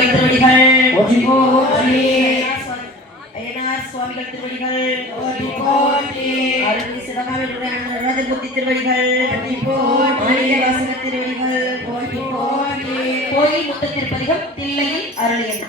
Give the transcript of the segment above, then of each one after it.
சுவாமிகள் திருவடிகள் அய்யனார் சுவாமிகள் திருவடிகள். அருள் சிவகாமி புத்தி திருவடிகள். கோயில் முத்த திருப்பதிகள் தில்லையில் அருளியது.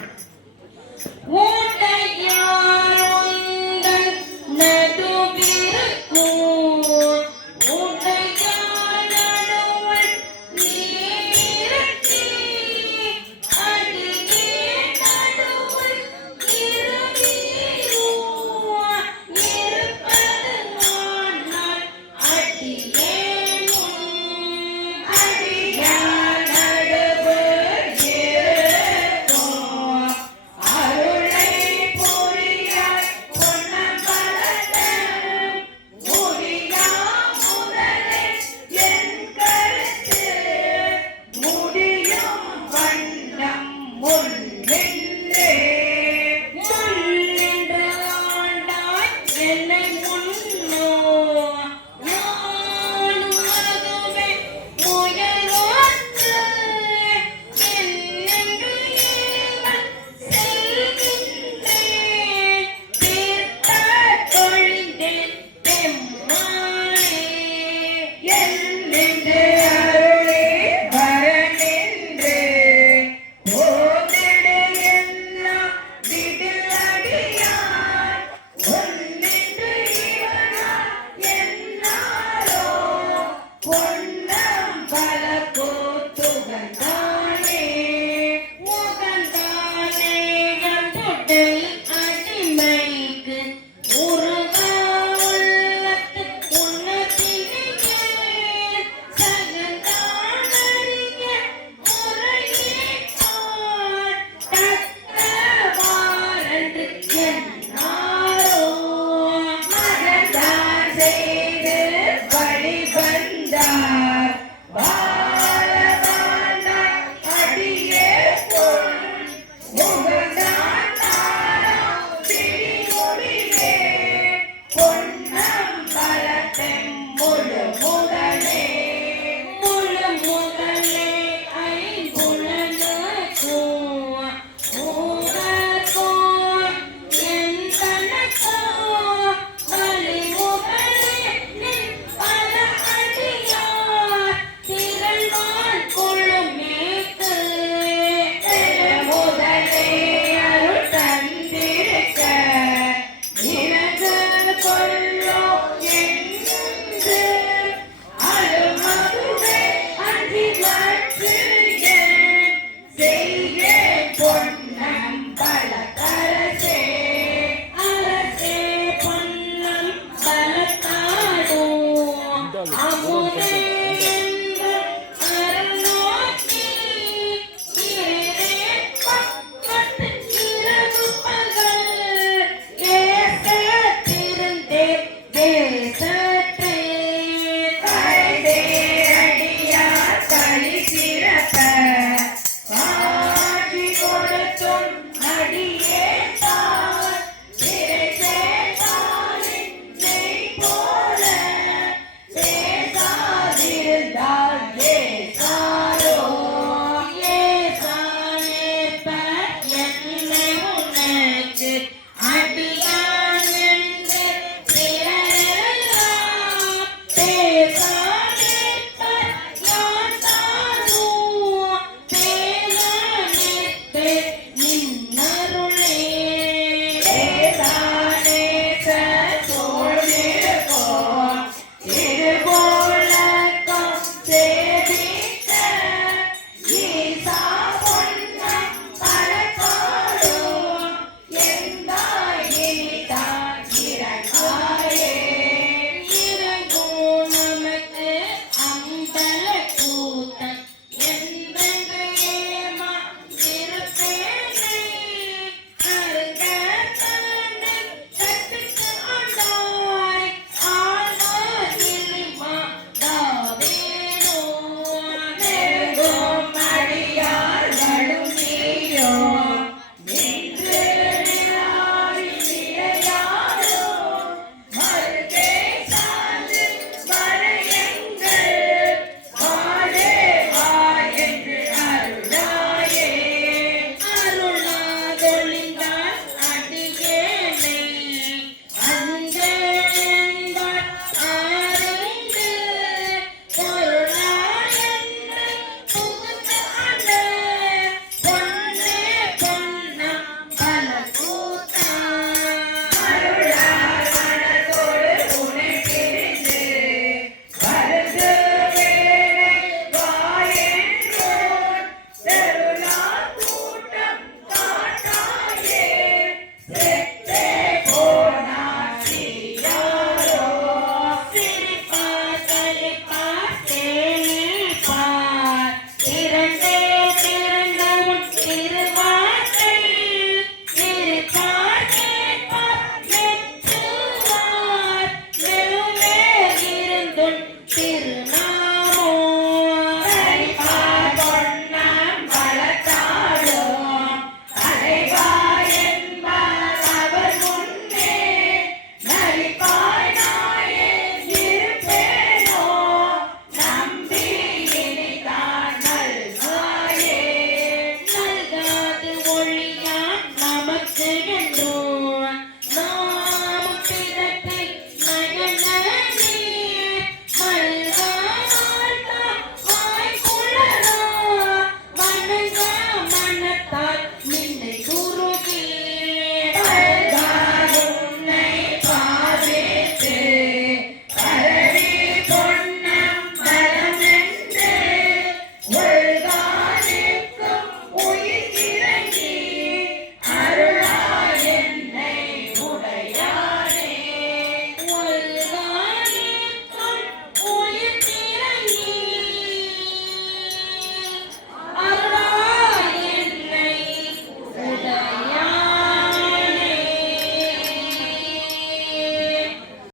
아,